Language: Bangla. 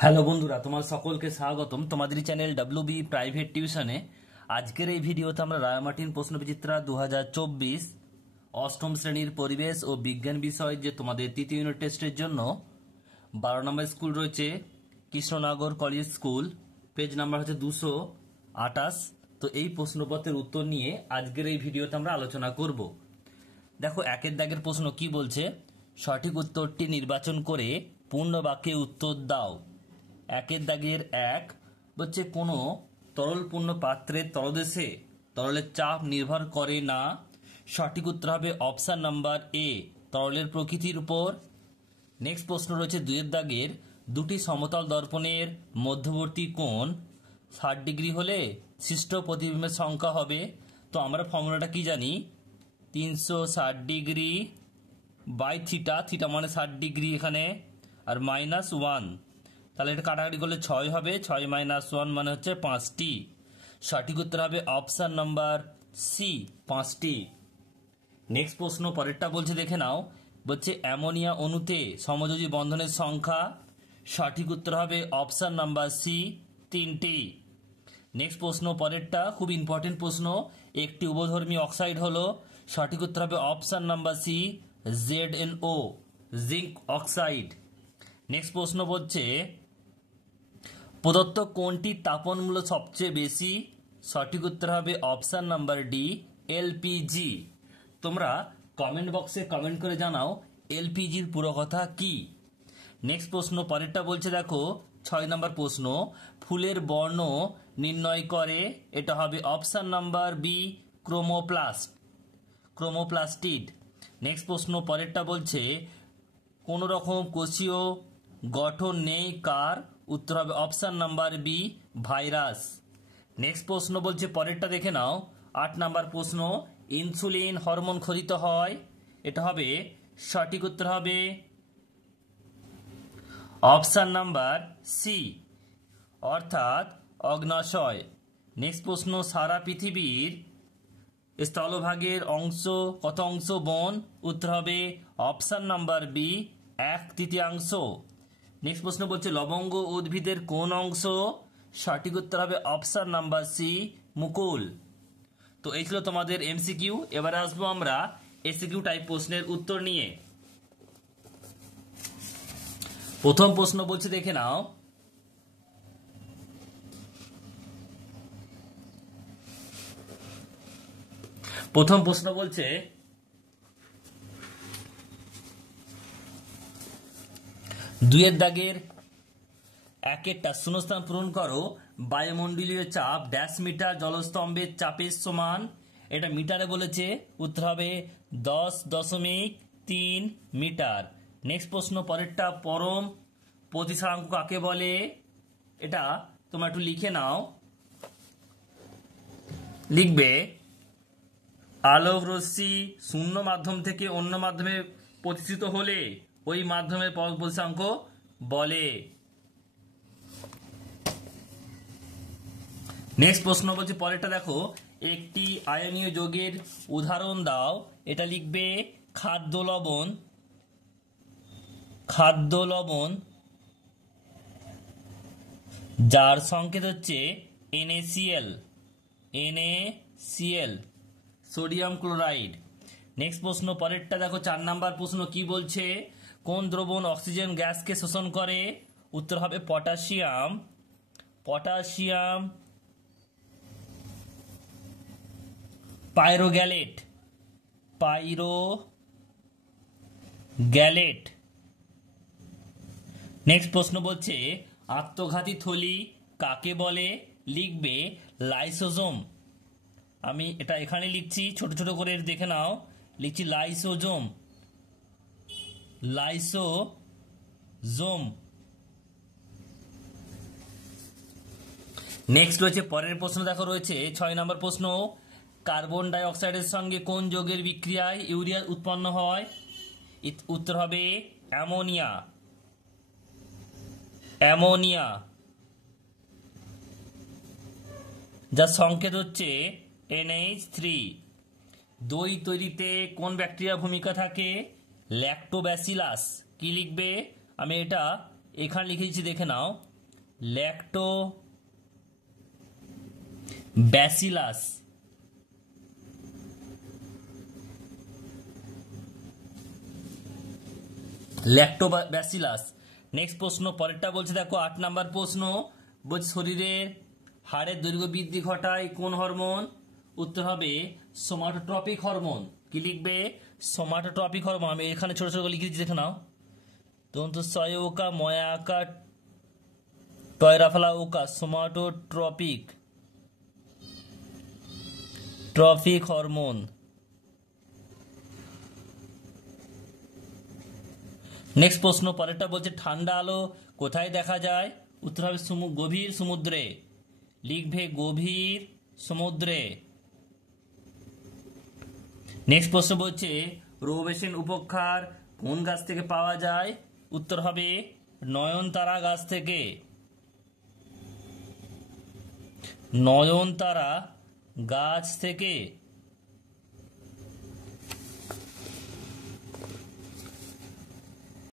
হ্যালো বন্ধুরা, তোমার সকলকে স্বাগতম তোমাদের চ্যানেল ডব্লিউবি প্রাইভেট টিউশনে। আজকের এই ভিডিওতে আমরা রায়মার্টিন প্রশ্নবিচিত্রা 2024 অষ্টম শ্রেণীর পরিবেশ ও বিজ্ঞান বিষয় যে তোমাদের তৃতীয় ইউনিট টেস্টের জন্য 12 নম্বর স্কুল রয়েছে Krishnanagar college school, page number হচ্ছে 228। তো এই প্রশ্নপত্রের উত্তর নিয়ে আজকের এই ভিডিওতে আমরা আলোচনা করব। দেখো, একের দাগের প্রশ্ন কি বলছে, সঠিক উত্তরটি নির্বাচন করে পূর্ণ বাক্যে উত্তর দাও। একের দাগের এক বলছে, কোনো তরলপূর্ণ পাত্রের তলদেশে তরলের চাপ নির্ভর করে না। সঠিক উত্তর হবে অপশন নাম্বার এ, তরলের প্রকৃতির উপর। নেক্সট প্রশ্ন রয়েছে দুইয়ের দাগের, দুটি সমতল দর্পণের মধ্যবর্তী কোণ 60 ডিগ্রি হলে সৃষ্ট প্রতিবিম্বের সংখ্যা হবে। তো আমরা ফর্মুলাটা কি জানি, 360 ডিগ্রি বাই থিটা, থিটা মানে 60 ডিগ্রি এখানে, আর -1, তাহলে এটা কাটাকাটি করলে 6 হবে, 6 - 1 মানে হচ্ছে 5টি। সঠিক উত্তর হবে অপশন নাম্বার সি, 5টি। নেক্সট প্রশ্ন পরেরটা বলছে, দেখে নাও, বলছে অ্যামোনিয়া অণুতে সমযোজী বন্ধনের সংখ্যা। সঠিক উত্তর হবে অপশন নাম্বার সি, 3টি। নেক্সট প্রশ্ন পরেরটা খুব ইম্পর্টেন্ট প্রশ্ন, একটি উভধর্মী অক্সাইড হলো। সঠিক উত্তর হবে option number C, ZnO, zinc oxide. Next প্রশ্ন বলছে, প্রদত্ত কোনটির তাপনমূল্য সবচেয়ে বেশি। সঠিক উত্তর হবে অপশন নাম্বার ডি, এলপিজি। তোমরা কমেন্ট বক্সে কমেন্ট করে জানাও এলপিজির পুরো কথা কি। নেক্সট প্রশ্ন পরেরটা বলছে, দেখো 6 নম্বর প্রশ্ন, ফুলের বর্ণ নির্ণয় করে। এটা হবে অপশন নাম্বার বি, ক্রোমোপ্লাস্টিড। নেক্সট প্রশ্ন পরেরটা বলছে, কোন রকম কোষীয় গঠন নেই কার। উত্তর হবে option number B, virus. Next প্রশ্ন বলছে পরেরটা দেখে নাও, 8 নাম্বার প্রশ্ন, ইনসুলিন হরমোন খরিত হয়। এটা হবে সঠিক উত্তর হবে অপশন নাম্বার সি, অর্থাৎ অগ্নাশয়। নেক্সট প্রশ্ন, সারা পৃথিবীর স্থলভাগের অংশ কত অংশ বন। উত্তর হবে অপশন নাম্বার বি, 1/3। নেক্সট প্রশ্ন বলছে, লবঙ্গ উদ্ভিদের কোন অংশ। সঠিক উত্তর হবে অপশন নাম্বার সি, মুকুল। তো এই ছিল তোমাদের এমসিকিউ। এবারে আসবো আমরা এসিকিউ টাইপ প্রশ্নের উত্তর নিয়ে। প্রথম প্রশ্ন বলছে, দেখে নাও, প্রথম প্রশ্ন বলছে, দুইয়ের দাগের একেরটা শূন্যস্থান পূরণ করো। বায়ুমণ্ডলীয় চাপ ড্যাশ মিটার জলস্তম্ভের চাপের সমান। এটা মিটারে বলেছে, উত্তর হবে 10.3 মিটার। নেক্সট প্রশ্ন পরেরটা, পরম প্রতিসরাঙ্ক কাকে বলে। এটা তোমরা একটু লিখে নাও, লিখবে আলোক রশ্মি শূন্য মাধ্যম থেকে অন্য মাধ্যমে প্রতিষ্ঠিত হলে ওই মাধ্যমের পরম প্রতিসরাঙ্ক বলে। নেক্সট প্রশ্ন বলছে পরেরটা, দেখো, একটি আয়নীয় যৌগের উদাহরণ দাও। এটা লিখবে খাদ্য লবণ, যার সংকেত হচ্ছে NaCl, সোডিয়াম ক্লোরাইড। নেক্সট প্রশ্ন পরেরটা দেখো, 4 নাম্বার প্রশ্ন কি বলছে, কোন দ্রবণ অক্সিজেন গ্যাসকে শোষণ করে। উত্তর হবে পটাশিয়াম পাইরোগ্যালেট। নেক্সট প্রশ্ন বলছে, আত্মঘাতী থলি কাকে বলে। লিখবে লাইসোজোম। আমি এটা এখানে লিখছি, ছোট ছোট করে দেখে নাও, লিখছি লাইসোজোম। নেক্সট রয়েছে পরের প্রশ্ন, দেখো রয়েছে 6 নম্বর প্রশ্ন, কার্বন ডাই অক্সাইডের সঙ্গে কোন যৌগের বিক্রিয়ায় ইউরিয়া উৎপন্ন হয়। উত্তর হবে অ্যামোনিয়া, যার সংকেত হচ্ছে NH3। দই তৈরিতে কোন ব্যাকটেরিয়া ভূমিকা থাকে। ল্যাক্টোব্যাসিলাস। কি লিখবে, আমি এটা এখানে লিখে দিচ্ছি, দেখে নাও, ল্যাক্টো ব্যাসিলাস। ল্যাক্টোব্যাসিলাস। নেক্সট প্রশ্ন, পরেরটা বলছে দেখো 8 নাম্বার প্রশ্ন, বলছে শরীরে হাড়ের দৈর্ঘ্য বৃদ্ধি ঘটায় কোন হরমোন? উত্তর হবে সোমাটোট্রপিক হরমোন। কি লিখবে? Somatotropic hormone. আমি এখানে ছোট ছোট করে লিখে দিচ্ছি, দেখে নাও, দন্ত সয় ওকা ময়া আকা টয়রাফালা ওকা, সোমাটোট্রপিক হরমোন। নেক্সট প্রশ্ন, পরেরটা বলছে ঠান্ডা আলো কোথায় দেখা যায়? উত্তর হবে গভীর সমুদ্রে। লিখবে গভীর সমুদ্রে। নেক্সট প্রশ্ন বলছে রোবেসেন উপক্ষার কোন গাছ থেকে পাওয়া যায়? উত্তর হবে নয়নতারা গাছ থেকে। নয়নতারা গাছ থেকে।